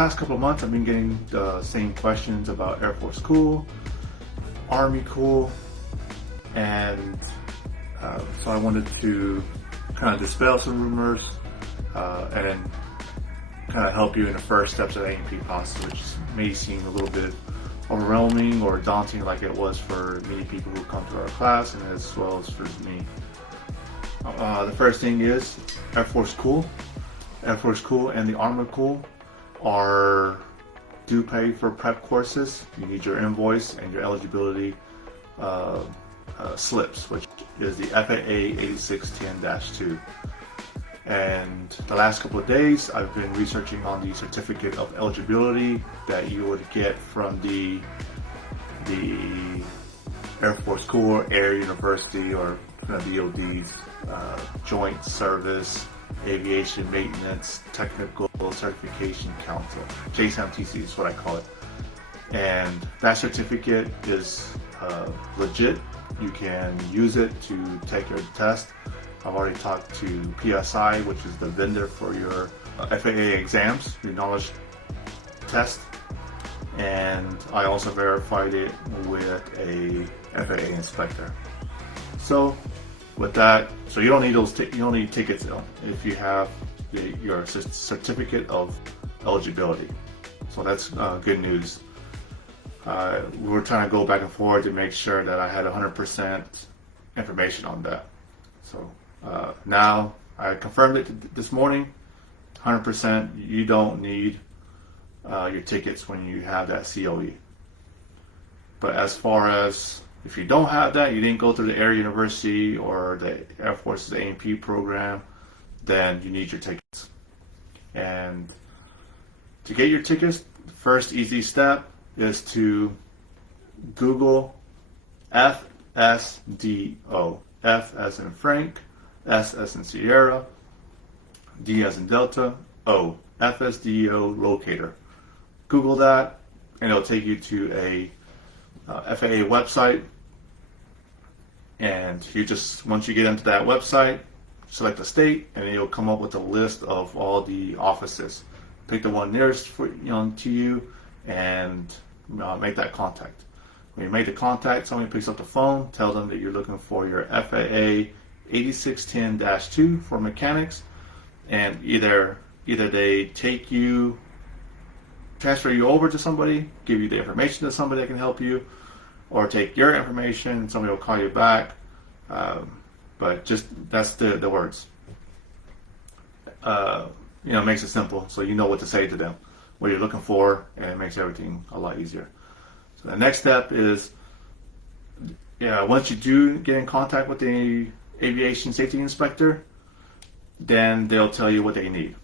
past couple of months, I've been getting the same questions about Air Force Cool, Army Cool, and so I wanted to kind of dispel some rumors and kind of help you in the first steps of the A&P process, which may seem a little bit overwhelming or daunting like it was for many people who come to our class, and as well as for me. The first thing is Air Force Cool. Air Force Cool and the Armor Cool do pay for prep courses. You need your invoice and your eligibility slips, which is the FAA 8610-2. And the last couple of days, I've been researching on the certificate of eligibility that you would get from the Air Force Corps, Air University, or DoD's Joint Service Aviation Maintenance Technical Certification Council. JSAMTC is what I call it. And that certificate is legit. You can use it to take your test. I've already talked to PSI, which is the vendor for your FAA exams, your knowledge test, and I also verified it with a FAA inspector. So with that, so you don't need those. You don't need tickets if you have your certificate of eligibility. So that's good news. We were trying to go back and forth to make sure that I had 100% information on that. So now I confirmed it this morning. 100%. You don't need your tickets when you have that COE. But as far as if you don't have that, you didn't go through the Air University or the Air Force's A&P program, then you need your tickets. And to get your tickets, the first easy step is to Google FSDO. F as in Frank, S as in Sierra, D as in Delta, O. FSDO locator. Google that, and it'll take you to a FAA website. And you just, once you get into that website, select a state, and it'll come up with a list of all the offices. Pick the one nearest to you, and make that contact. When you make the contact, somebody picks up the phone, tell them that you're looking for your FAA 8610-2 for mechanics, and either they transfer you over to somebody, give you the information to somebody that can help you, or take your information and somebody will call you back. But just that's the words. It makes it simple, so you know what to say to them, what you're looking for, and it makes everything a lot easier. So the next step is, once you do get in contact with the aviation safety inspector, then they'll tell you what they need.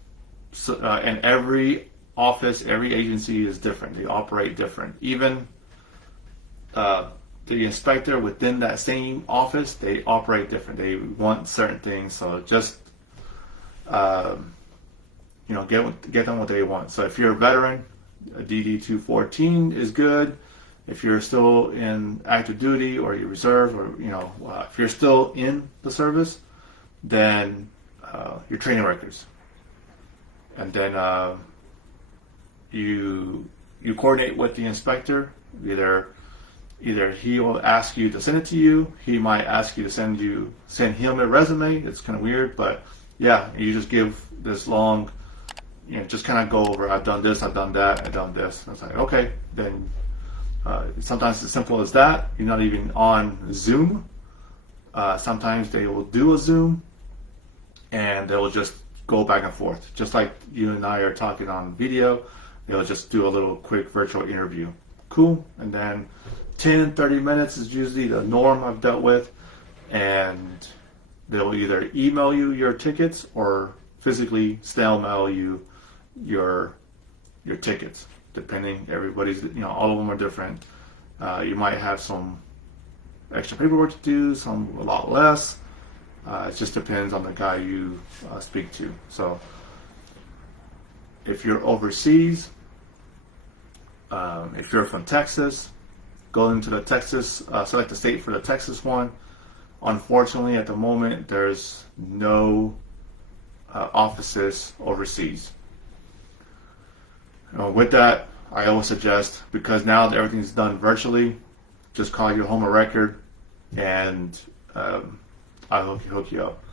So, and every office, every agency is different. They operate different. Even the inspector within that same office, they operate different. They want certain things. So just get them what they want. So if you're a veteran, a DD 214 is good. If you're still in active duty or you're reserve, or if you're still in the service, then your training records, and then you coordinate with the inspector. Either he will ask you to send it to you. He might ask you to send him a resume. It's kind of weird, but yeah, you just give this long, just kind of go over. I've done this. I've done that. I've done this. And it's like, okay, then. Sometimes it's as simple as that. You're not even on Zoom. Sometimes they will do a Zoom, and they will just go back and forth. Just like you and I are talking on video, they'll just do a little quick virtual interview. Cool. And then 10, 30 minutes is usually the norm I've dealt with. And they'll either email you your tickets or physically snail mail you your tickets. Depending, everybody's, all of them are different. You might have some extra paperwork to do, some a lot less. It just depends on the guy you speak to. So if you're overseas, if you're from Texas, go into the Texas, select the state for the Texas one. Unfortunately, at the moment, there's no offices overseas. With that, I always suggest, because now that everything's done virtually, just call your home a record, and I'll hook you up.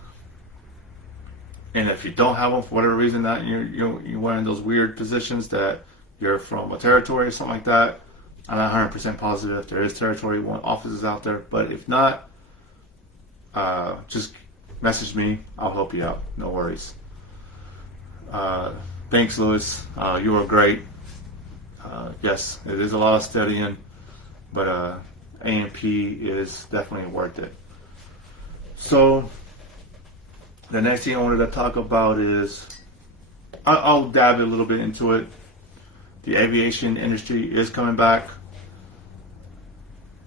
And if you don't have them for whatever reason, that you're one of those weird positions that you're from a territory or something like that, I'm not 100% positive. There is territory offices out there, but if not, just message me. I'll help you out. No worries. Thanks, Louis. You were great. Yes, it is a lot of studying, but A&P is definitely worth it. So the next thing I wanted to talk about is, I'll dive a little bit into it. The aviation industry is coming back,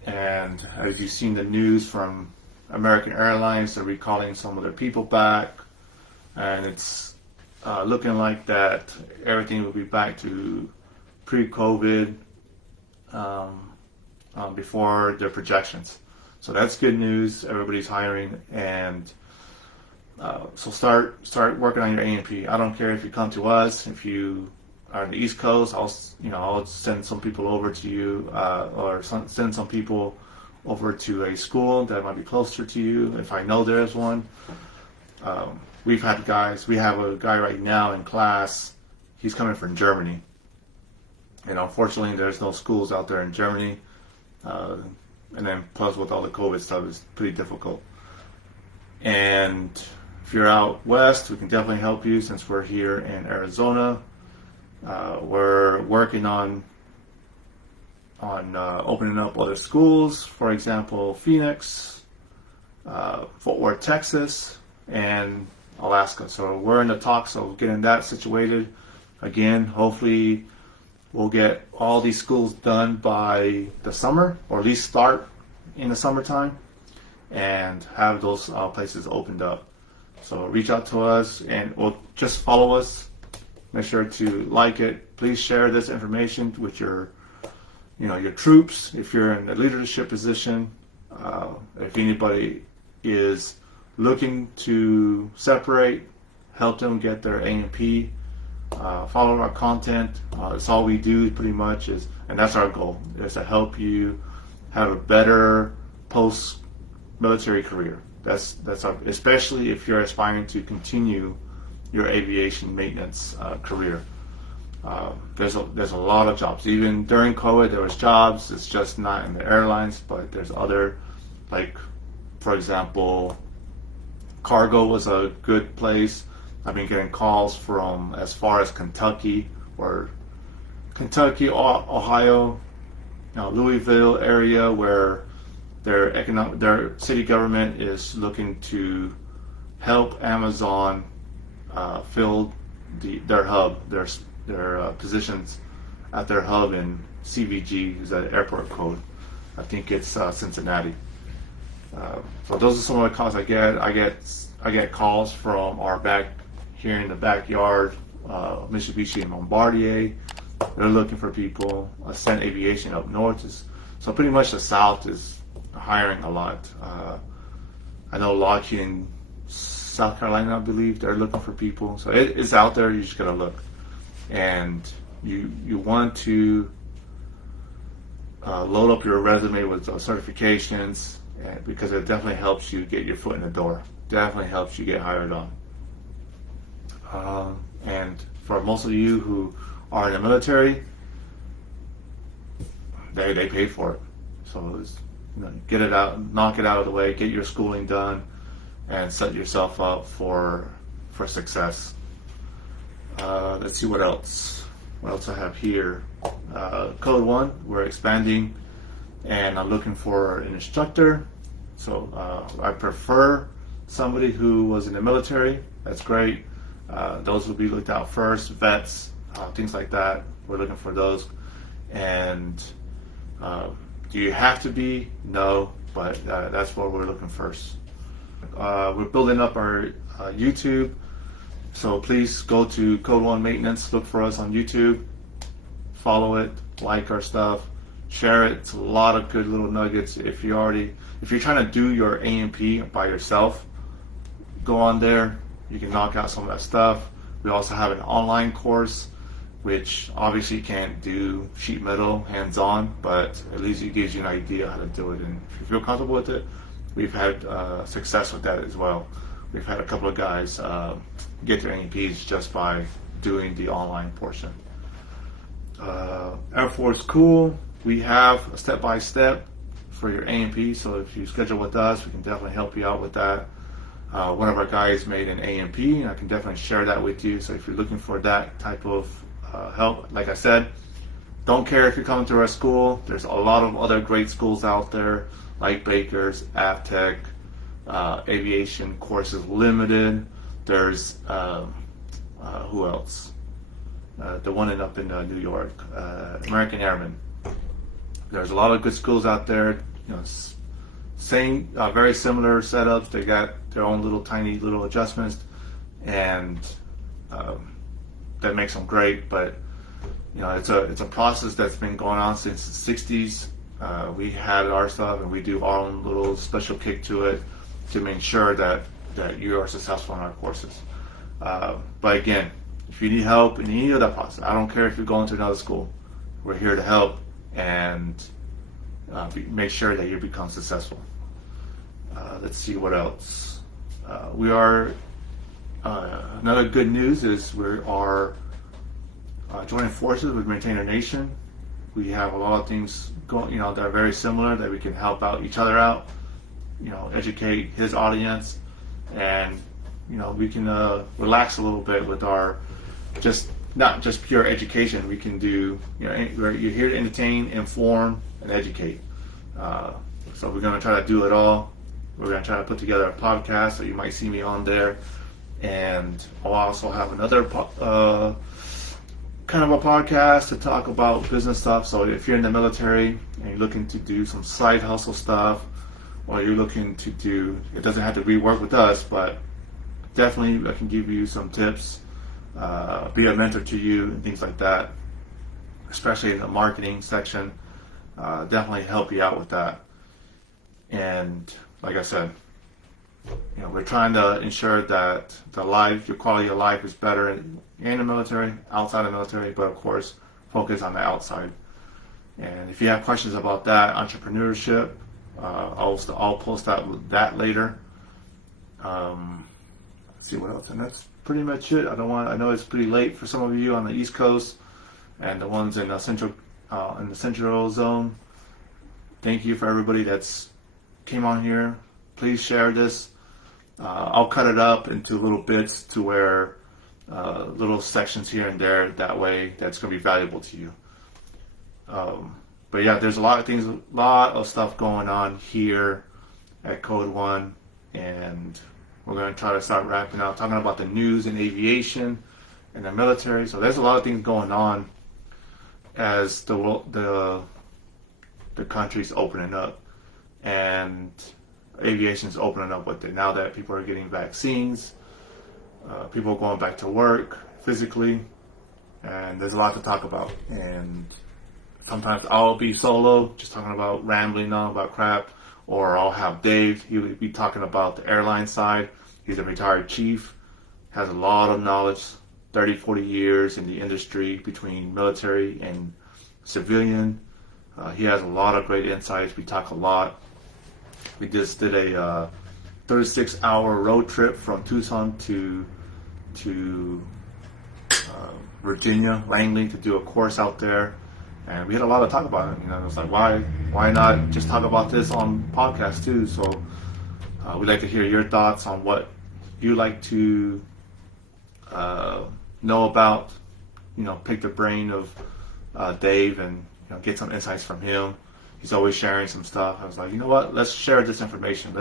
and as you've seen the news from American Airlines, they're recalling some of their people back, and it's looking like that everything will be back to pre-COVID before their projections. So that's good news. Everybody's hiring, and so start working on your A&P. I don't care if you come to us. If you are on the East Coast, I'll send some people over to you, or send some people over to a school that might be closer to you if I know there is one. We have a guy right now in class. He's coming from Germany, and unfortunately there's no schools out there in Germany, and then plus with all the COVID stuff, it's pretty difficult. And if you're out west, we can definitely help you since we're here in Arizona. We're working on opening up other schools, for example, Phoenix, Fort Worth, Texas, and Alaska. So we're in the talks of getting that situated. Again, hopefully we'll get all these schools done by the summer, or at least start in the summertime, and have those places opened up. So reach out to us, and we'll just follow us. Make sure to like it. Please share this information with your troops. If you're in a leadership position, if anybody is looking to separate, help them get their A&P. Follow our content. That's all we do pretty much and that's our goal, is to help you have a better post-military career. That's especially if you're aspiring to continue your aviation maintenance career. There's a lot of jobs. Even during COVID, there was jobs. It's just not in the airlines, but there's other, like, for example, cargo was a good place. I've been getting calls from as far as Kentucky, Ohio, Louisville area, where their city government is looking to help Amazon fill their hub, their positions at their hub in CVG, is that airport code. I think it's Cincinnati. So those are some of the calls I get. I get calls from our back here in the backyard, Mitsubishi and Bombardier. They're looking for people. Ascent Aviation up north so pretty much the South is hiring a lot. I know Lockheed in South Carolina, I believe, they're looking for people. So it's out there. You just gotta look, and you want to load up your resume with certifications, because it definitely helps you get your foot in the door. Definitely helps you get hired on. And for most of you who are in the military, they pay for it. So get it out, knock it out of the way, get your schooling done, and set yourself up for success. Let's see what else. What else I have here? Code 1, we're expanding, and I'm looking for an instructor. So I prefer somebody who was in the military. That's great. Those will be looked out first. Vets, things like that. We're looking for those. And do you have to be? No, but that's what we're looking first. We're building up our YouTube. So please go to Code 1 Maintenance, look for us on YouTube, follow it, like our stuff, share it. It's a lot of good little nuggets. If you're trying to do your A&P by yourself, go on there. You can knock out some of that stuff. We also have an online course which obviously can't do sheet metal hands-on, but at least it gives you an idea how to do it. And if you feel comfortable with it, we've had success with that as well. We've had a couple of guys get their AMPs just by doing the online portion. Air Force Cool, we have a step-by-step for your AMP, so if you schedule with us, we can definitely help you out with that. One of our guys made an AMP, and I can definitely share that with you. So if you're looking for that type of help, like I said, don't care if you're coming to our school. There's a lot of other great schools out there, like Baker's, AvTech, Aviation Courses Limited. There's who else? The one up in New York, American Airmen. There's a lot of good schools out there. Same, very similar setups. They got their own little tiny little adjustments, and that makes them great. But it's a process that's been going on since the '60s. We had our stuff, and we do our own little special kick to it to make sure that you are successful in our courses. But again, if you need help in any of that process, I don't care if you're going to another school. We're here to help and make sure that you become successful. Let's see what else. We are another good news is we are joining forces with Maintainer Nation. We have a lot of things going, that are very similar that we can help out each other out. Educate his audience, and we can relax a little bit with our not just pure education. We can do you're here to entertain, inform, and educate. So we're going to try to do it all. We're going to try to put together a podcast, so you might see me on there, and I'll also have another kind of a podcast to talk about business stuff. So if you're in the military and you're looking to do some side hustle stuff, or you're looking to do, it doesn't have to be work with us, but definitely I can give you some tips, be a mentor to you and things like that, especially in the marketing section. Definitely help you out with that. And like I said, we're trying to ensure that your quality of life is better in the military, outside the military, but of course focus on the outside. And if you have questions about that, entrepreneurship, I'll post that later. Let's see what else, and that's pretty much it. I know it's pretty late for some of you on the East Coast and the ones in the central zone. Thank you for everybody that's came on here. Please share this. I'll cut it up into little bits to where little sections here and there. That way, that's going to be valuable to you. But yeah, there's a lot of stuff going on here at Code One, and we're going to try to start wrapping up, talking about the news in aviation and the military. So there's a lot of things going on as the country's opening up, and aviation's opening up with it. Now that people are getting vaccines, people are going back to work physically, and there's a lot to talk about. And sometimes I'll be solo, just talking about rambling on about crap, or I'll have Dave. He would be talking about the airline side. He's a retired chief, has a lot of knowledge, 30, 40 years in the industry between military and civilian. He has a lot of great insights. We talk a lot. We just did a 36-hour road trip from Tucson to Virginia, Langley, to do a course out there. And we had a lot to talk about it. It was like, why not just talk about this on podcast too? So we'd like to hear your thoughts on what you like to know about. Pick the brain of Dave and get some insights from him. He's always sharing some stuff. I was like, you know what? Let's share this information.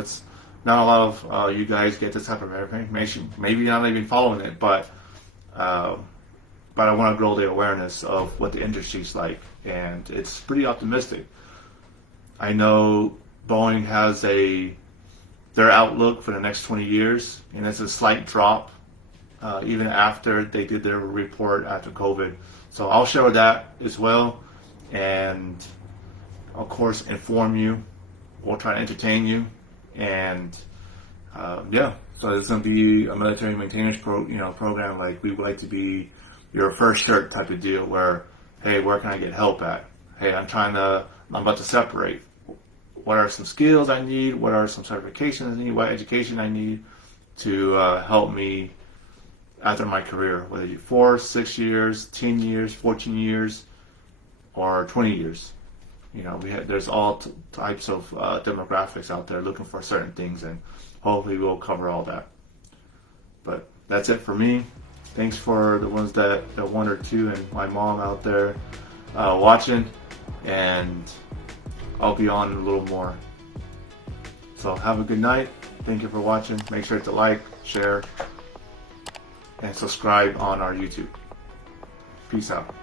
Not a lot of you guys get this type of information. Maybe you're not even following it, but I want to grow the awareness of what the industry's like, and it's pretty optimistic. I know Boeing has their outlook for the next 20 years, and it's a slight drop even after they did their report after COVID. So I'll share that as well, and of course inform you. We'll try to entertain you, and so it's going to be a military maintenance program like we would like to be. your first cert type of deal where, hey, where can I get help at? Hey, I'm about to separate. What are some skills I need? What are some certifications I need? What education I need to help me after my career, whether you're 4, 6 years, 10 years, 14 years, or 20 years. There's all types of demographics out there looking for certain things, and hopefully we'll cover all that. But that's it for me. Thanks for the ones that one or two, and my mom out there watching, and I'll be on a little more. So have a good night. Thank you for watching. Make sure to like, share, and subscribe on our YouTube. Peace out.